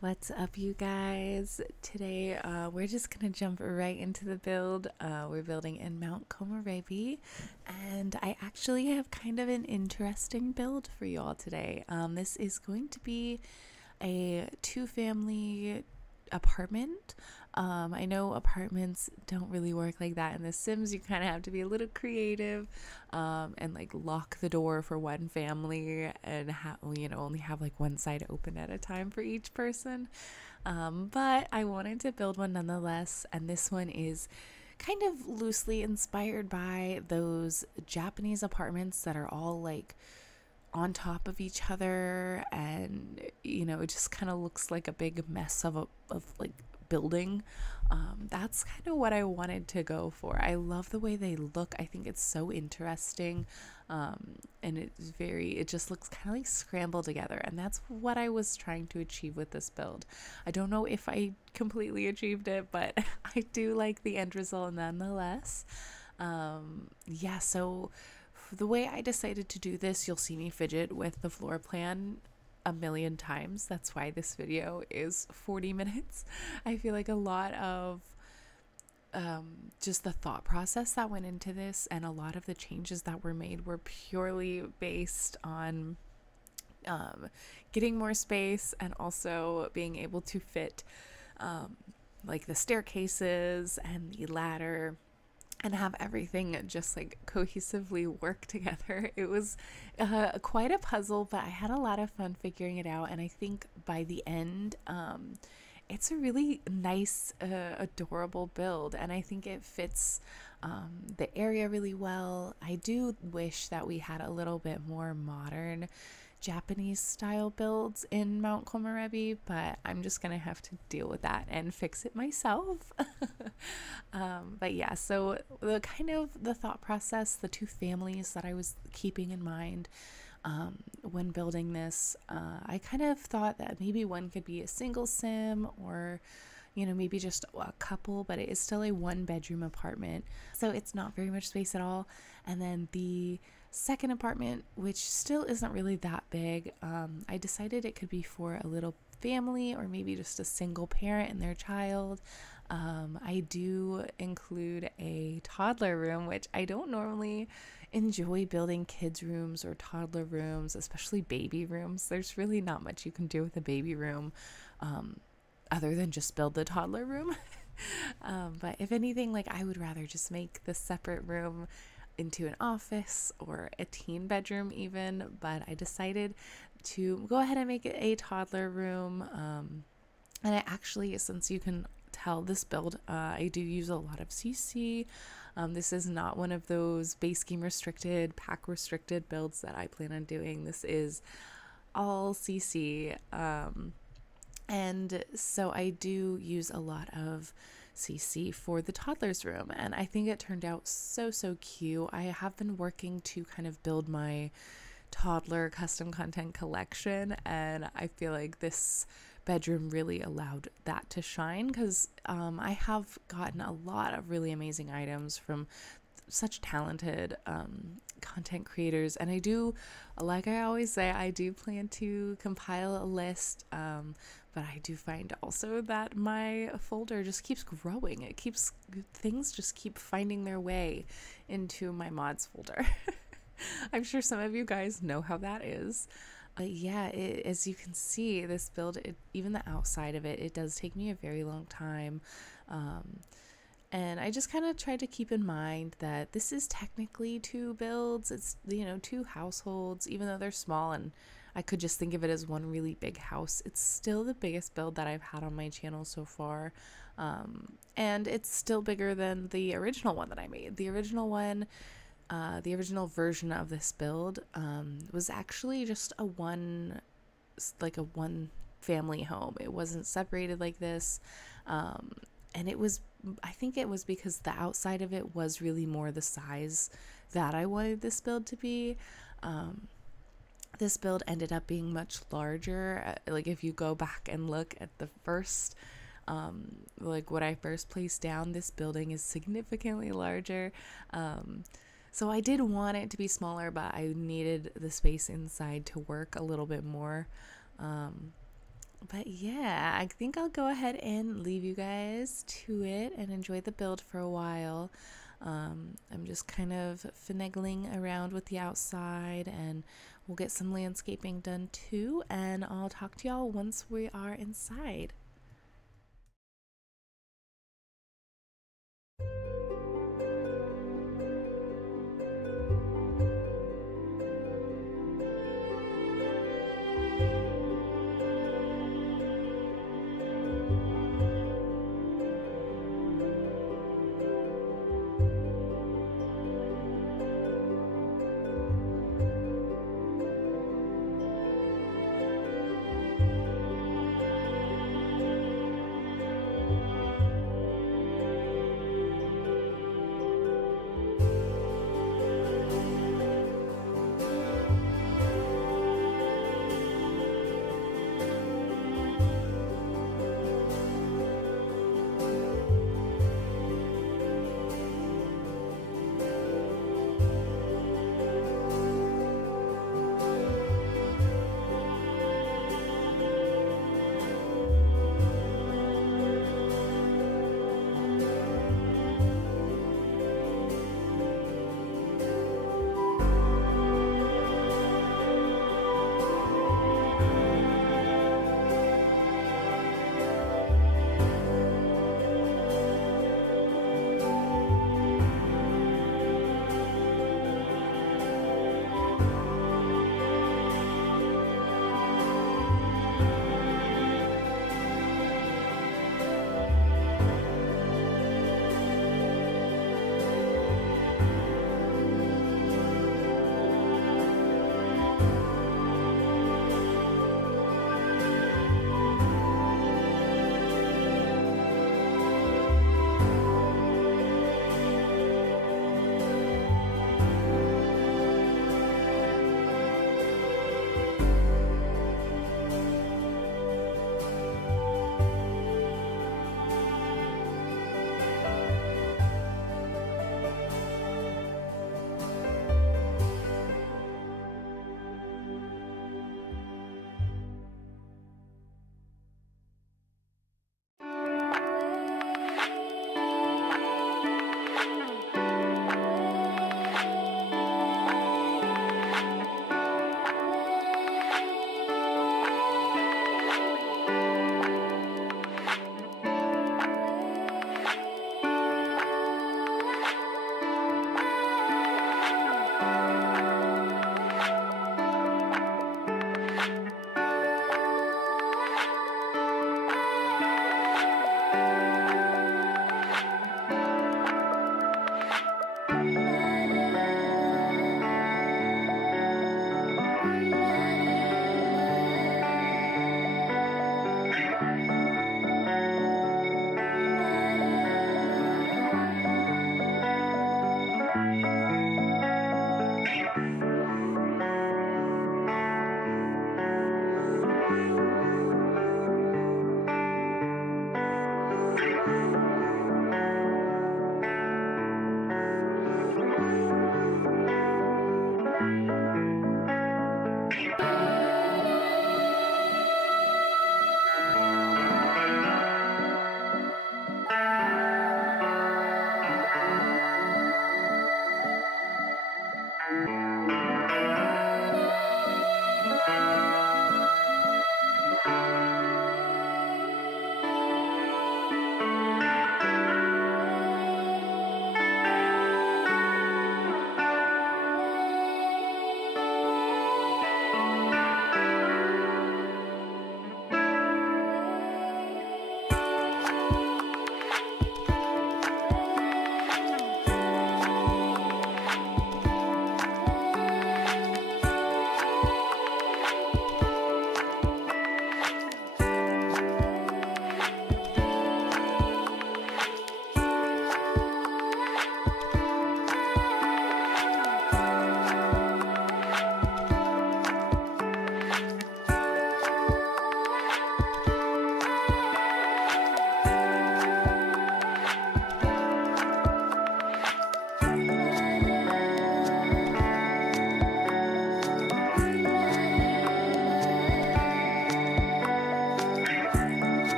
What's up, you guys? Today, we're just gonna jump right into the build. We're building in Mount Komorebi, and I actually have kind of an interesting build for you all today. This is going to be a two-family apartment. I know apartments don't really work like that in The Sims. You kind of have to be a little creative, and like lock the door for one family and only have like one side open at a time for each person. But I wanted to build one nonetheless, and this one is kind of loosely inspired by those Japanese apartments that are all like on top of each other, and it just kind of looks like a big mess of like building. That's kind of what I wanted to go for. I love the way they look. I think it's so interesting, and it just looks kind of like scrambled together, and that's what I was trying to achieve with this build. I don't know if I completely achieved it, but I do like the end result nonetheless. Yeah, so the way I decided to do this, you'll see me fidget with the floor plan a million times. That's why this video is 40 minutes. I feel like a lot of just the thought process that went into this and a lot of the changes that were made were purely based on getting more space and also being able to fit like the staircases and the ladder and have everything just like cohesively work together. It was quite a puzzle, but I had a lot of fun figuring it out. And I think by the end, it's a really nice, adorable build. And I think it fits the area really well. I do wish that we had a little bit more modern Japanese style builds in Mount Komorebi, but I'm just gonna have to deal with that and fix it myself. But yeah, so the thought process, the two families that I was keeping in mind when building this, I kind of thought that maybe one could be a single sim or maybe just a couple, but it is still a 1-bedroom apartment, so it's not very much space at all. And then the second apartment, which still isn't really that big, I decided it could be for a little family or maybe just a single parent and their child. I do include a toddler room, which I don't normally enjoy building kids rooms or toddler rooms, especially baby rooms. There's really not much you can do with a baby room other than just build the toddler room. But if anything, like, I would rather just make the separate room into an office or a teen bedroom even, but I decided to go ahead and make it a toddler room. And I actually, since you can tell this build, I do use a lot of CC. This is not one of those base game restricted, pack restricted builds that I plan on doing. This is all CC. And so I do use a lot of CC for the toddler's room, and I think it turned out so cute. I have been working to kind of build my toddler custom content collection, and I feel like this bedroom really allowed that to shine because I have gotten a lot of really amazing items from such talented content creators, and I do, like I always say, I do plan to compile a list, but I do find also that my folder just keeps growing. Things just keep finding their way into my mods folder. I'm sure some of you guys know how that is. Yeah, as you can see, this build, even the outside of it, it does take me a very long time. And I just kind of tried to keep in mind that this is technically 2 builds. It's, 2 households, even though they're small and I could just think of it as one really big house. It's still the biggest build that I've had on my channel so far. And it's still bigger than the original one that I made. The original one, the original version of this build was actually just a one family home. It wasn't separated like this. And I think it was because the outside of it was really more the size that I wanted this build to be. This build ended up being much larger. Like, if you go back and look at the first, like what I first placed down, this building is significantly larger. So I did want it to be smaller, but I needed the space inside to work a little bit more. But yeah, I think I'll go ahead and leave you guys to it and enjoy the build for a while. I'm just kind of finagling around with the outside, and we'll get some landscaping done too, and I'll talk to y'all once we are inside.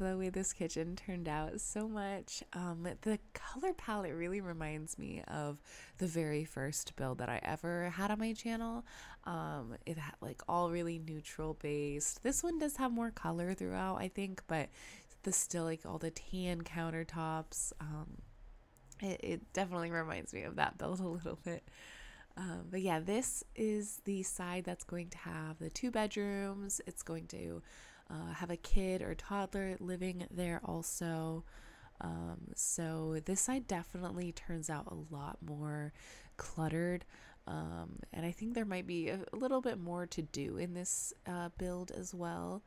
love the way this kitchen turned out so much. The color palette really reminds me of the very first build that I ever had on my channel. It had like all really neutral based. This one does have more color throughout, I think, but the still like all the tan countertops. It definitely reminds me of that build a little bit. But yeah, this is the side that's going to have the 2 bedrooms. It's going to have a kid or toddler living there also. So this side definitely turns out a lot more cluttered. And I think there might be a little bit more to do in this build as well.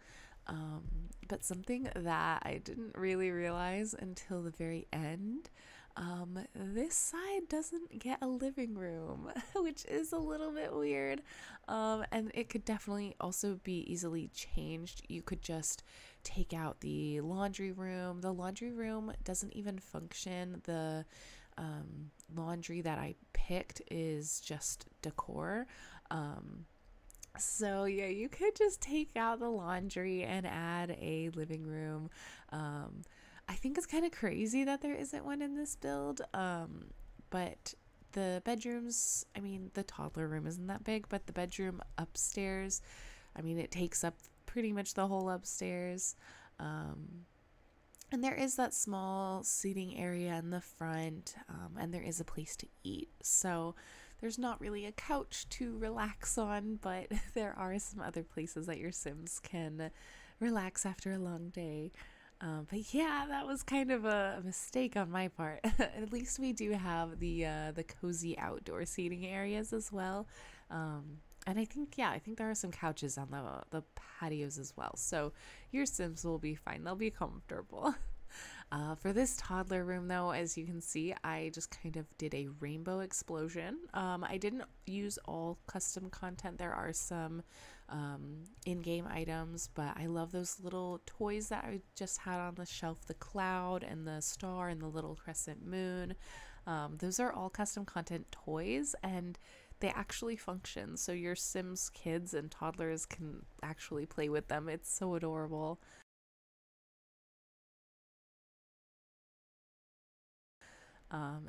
But something that I didn't really realize until the very end, this side doesn't get a living room, which is a little bit weird. And it could definitely also be easily changed. You could just take out the laundry room. The laundry room doesn't even function. The laundry that I picked is just decor. So yeah, you could just take out the laundry and add a living room. I think it's kind of crazy that there isn't one in this build. But the bedrooms, I mean, the toddler room isn't that big, but the bedroom upstairs, I mean, it takes up pretty much the whole upstairs. And there is that small seating area in the front, and there is a place to eat. So there's not really a couch to relax on, but there are some other places that your Sims can relax after a long day. But yeah, that was kind of a mistake on my part. At least we do have the cozy outdoor seating areas as well. And I think there are some couches on the patios as well. So your Sims will be fine. They'll be comfortable. For this toddler room, though, as you can see, I just kind of did a rainbow explosion. I didn't use all custom content. There are some in-game items, but I love those little toys that I just had on the shelf, the cloud and the star and the little crescent moon. Those are all custom content toys, and they actually function. So your Sims kids and toddlers can actually play with them. It's so adorable.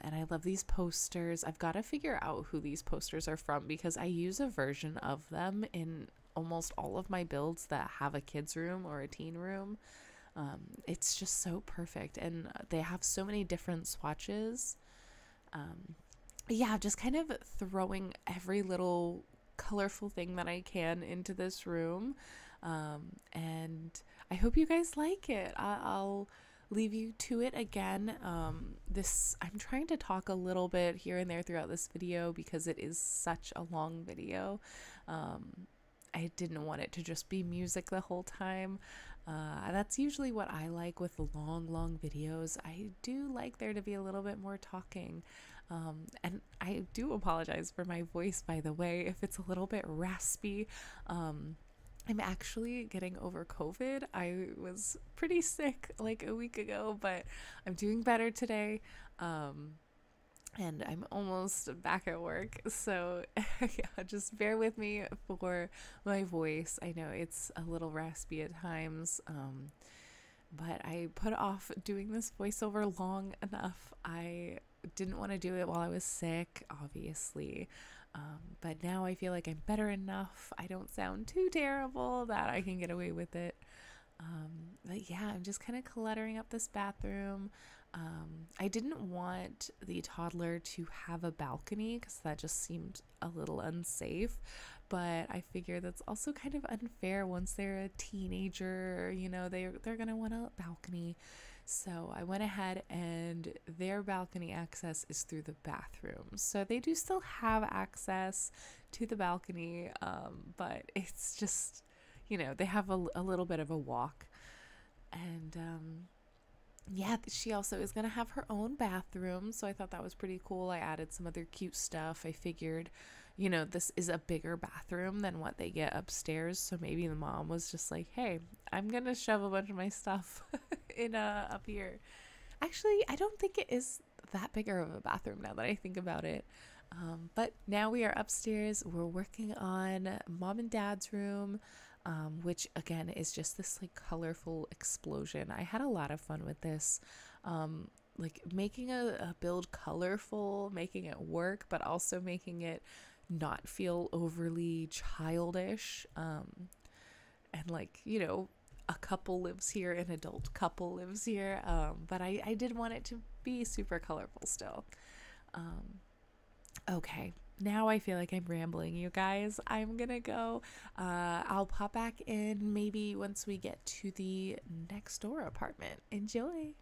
And I love these posters. I've got to figure out who these posters are from because I use a version of them in almost all of my builds that have a kids room or a teen room. It's just so perfect, and they have so many different swatches. Yeah, just kind of throwing every little colorful thing that I can into this room. And I hope you guys like it. I'll leave you to it again. I'm trying to talk a little bit here and there throughout this video because it is such a long video. I didn't want it to just be music the whole time. That's usually what I like with long videos. I do like there to be a little bit more talking. And I do apologize for my voice, by the way, if it's a little bit raspy. I'm actually getting over COVID. I was pretty sick like a week ago, but I'm doing better today. And I'm almost back at work. So yeah, just bear with me for my voice. I know it's a little raspy at times. But I put off doing this voiceover long enough. I didn't want to do it while I was sick, obviously. But now I feel like I'm better enough. I don't sound too terrible that I can get away with it. But yeah, I'm just kind of cluttering up this bathroom. I didn't want the toddler to have a balcony because that just seemed a little unsafe. But I figure that's also kind of unfair once they're a teenager, you know, they're gonna want a balcony. So I went ahead and their balcony access is through the bathroom. So they do still have access to the balcony, but it's just, you know, they have a little bit of a walk. And yeah, she also is going to have her own bathroom. So I thought that was pretty cool. I added some other cute stuff. I figured, you know, this is a bigger bathroom than what they get upstairs. So maybe the mom was just like, hey, I'm going to shove a bunch of my stuff in up here. Actually, I don't think it is that bigger of a bathroom now that I think about it. But now we are upstairs. We're working on mom and dad's room. which again is just this like colorful explosion. I had a lot of fun with this. Like making a build colorful, making it work, but also making it not feel overly childish. And like, you know, a couple lives here, an adult couple lives here. But I did want it to be super colorful still. Okay, now I feel like I'm rambling, you guys. I'm gonna go. I'll pop back in maybe once we get to the next door apartment. Enjoy.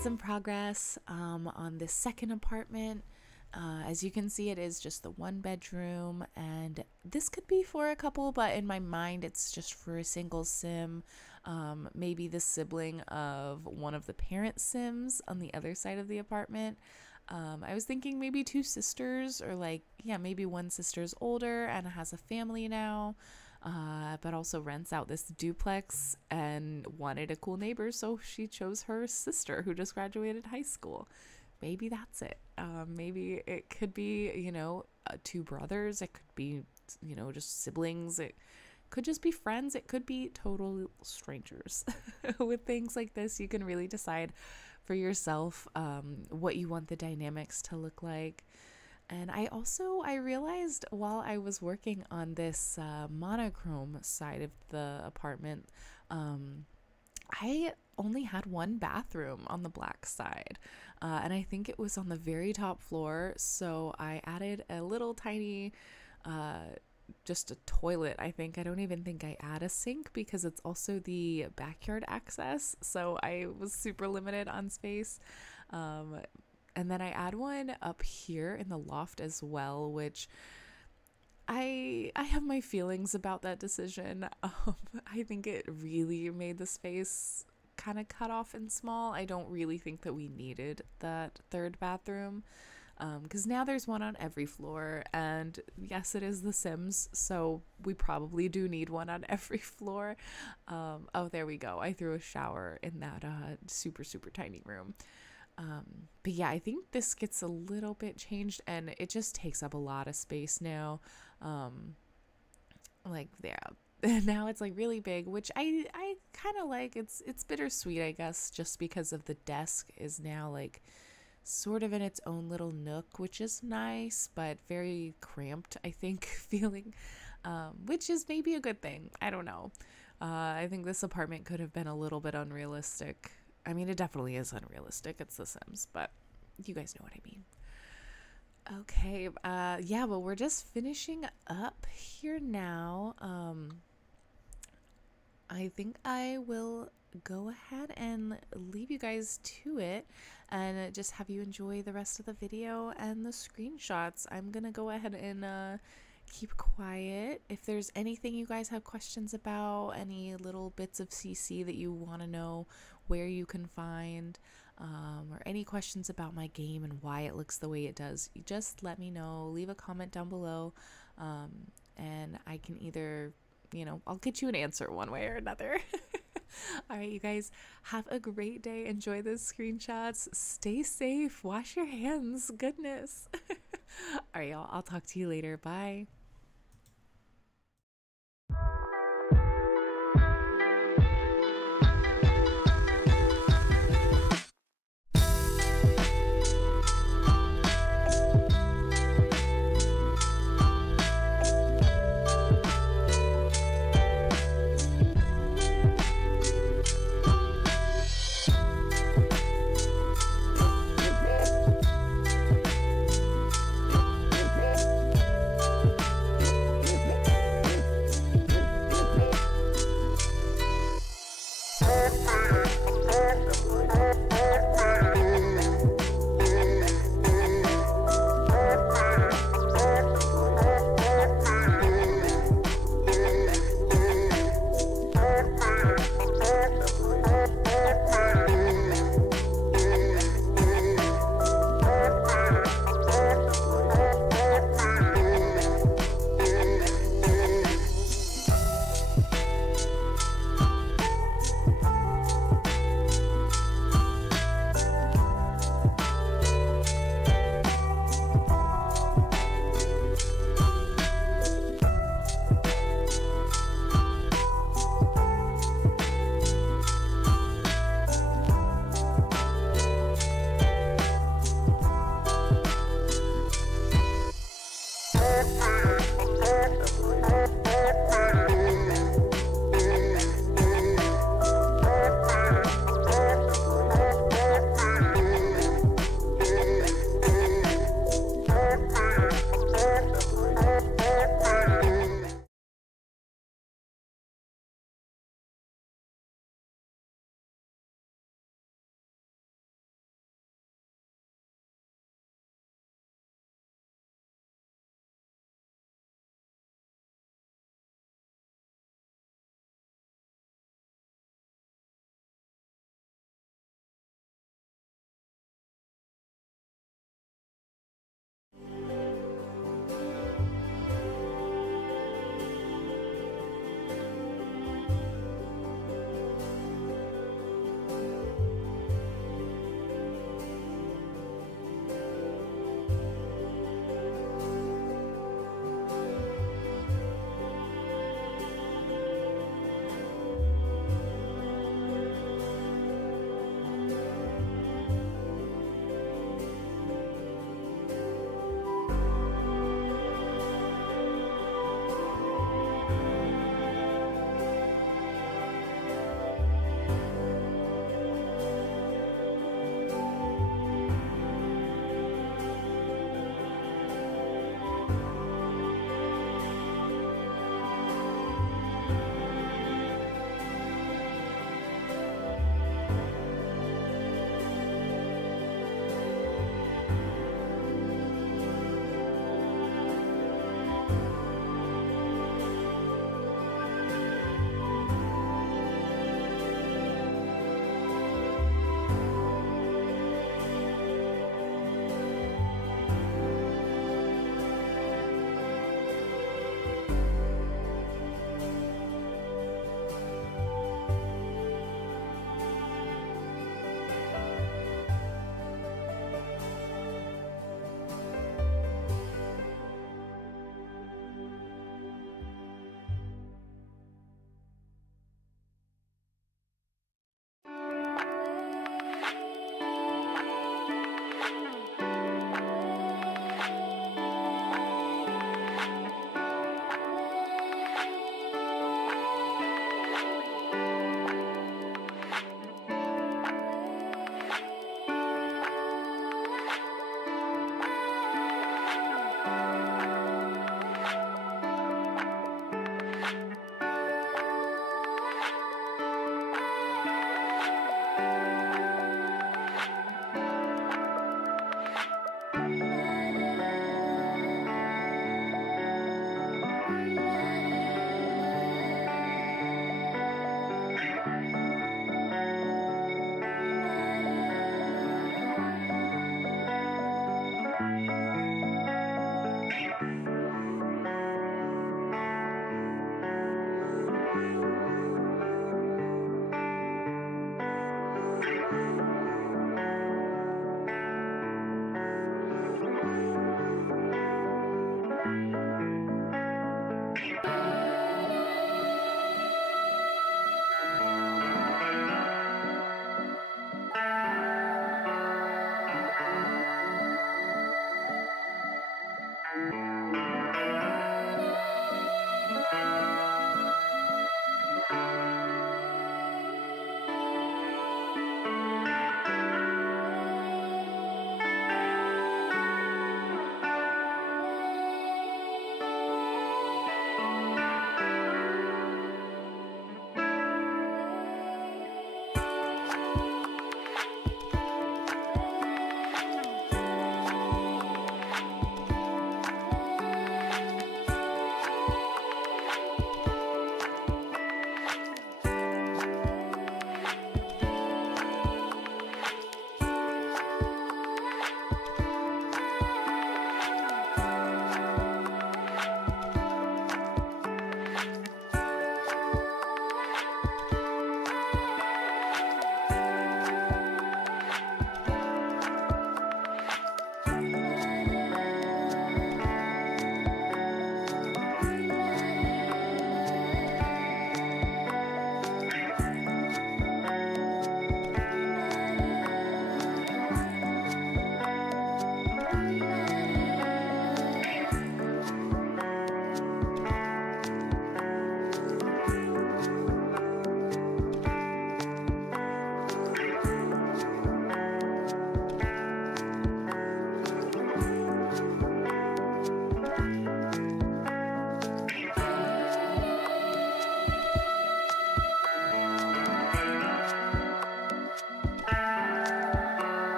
made some progress on this second apartment. As you can see, it is just the one bedroom, and this could be for a couple, but in my mind it's just for a single sim, maybe the sibling of one of the parent sims on the other side of the apartment. I was thinking maybe two sisters, or like, yeah, maybe one sister's older and has a family now, but also rents out this duplex and wanted a cool neighbor, so she chose her sister who just graduated high school. Maybe that's it. Maybe it could be, two brothers. It could be, just siblings. It could just be friends. It could be total strangers. With things like this, you can really decide for yourself what you want the dynamics to look like. And I realized while I was working on this monochrome side of the apartment, I only had one bathroom on the black side, and I think it was on the very top floor. So I added a little tiny, just a toilet. I don't even think I add a sink because it's also the backyard access. So I was super limited on space. And then I add one up here in the loft as well, which I have my feelings about that decision. I think it really made the space kind of cut off and small. I don't really think that we needed that third bathroom, because now there's one on every floor, and yes, it is The Sims, so we probably do need one on every floor. Oh, there we go. I threw a shower in that super, super tiny room. But yeah, I think this gets a little bit changed, and it just takes up a lot of space now. Like, yeah, now it's like really big, which I kind of like. It's bittersweet, I guess, just because of the desk is now like sort of in its own little nook, which is nice, but very cramped, I think, feeling, which is maybe a good thing. I don't know. I think this apartment could have been a little bit unrealistic. I mean, it definitely is unrealistic. It's The Sims, but you guys know what I mean. Okay, yeah, well, we're just finishing up here now. I think I will go ahead and leave you guys to it and just have you enjoy the rest of the video and the screenshots. I'm gonna go ahead and keep quiet. If there's anything you guys have questions about, any little bits of CC that you want to know where you can find, or any questions about my game and why it looks the way it does, you just let me know. Leave a comment down below, and I can either, I'll get you an answer one way or another. All right, you guys, have a great day. Enjoy those screenshots. Stay safe. Wash your hands. Goodness. All right, y'all. I'll talk to you later. Bye.